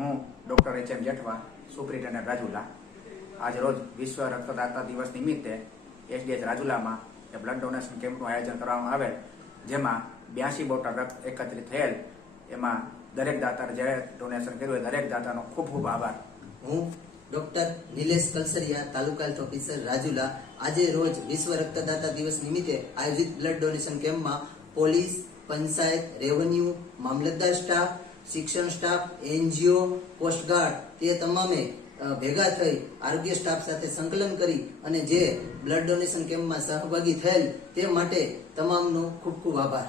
હું doctor એચ.એમ. Jethwa, superintendent Rajula. આજ રોજ વિશ્વ રક્તદાતા દિવસ નિમિત્તે એસડીએચ રાજુલામાં બ્લડ ડોનેશન કેમ્પનું આયોજન કરવામાં આવેલ, જેમાં 82 બોટલ રક્ત એકત્રિત થયેલ. એમાં દરેક દાતાએ જે ડોનેશન કર્યું દરેક દાતાનો ખૂબ ખૂબ આભાર. હું ડોક્ટર નિલેશ કલસરિયા, તાલુકા હેલ્થ ઓફિસર રાજુલા. આજે રોજ વિશ્વ રક્તદાતા દિવસ નિમિત્તે આયોજિત બ્લડ ડોનેશન કેમ્પમાં પોલીસ, પંચાયત, રેવન્યુ, મામલતદાર સ્ટાફ, શિક્ષણ સ્ટાફ, એનજીઓ, કોસ્ટગાર્ડ તે તમામે ભેગા થઈ આરોગ્ય સ્ટાફ સાથે સંકલન કરી અને જે બ્લડ ડોનેશન કેમ્પમાં સહભાગી થયેલ તે માટે તમામનો ખૂબ ખૂબ આભાર.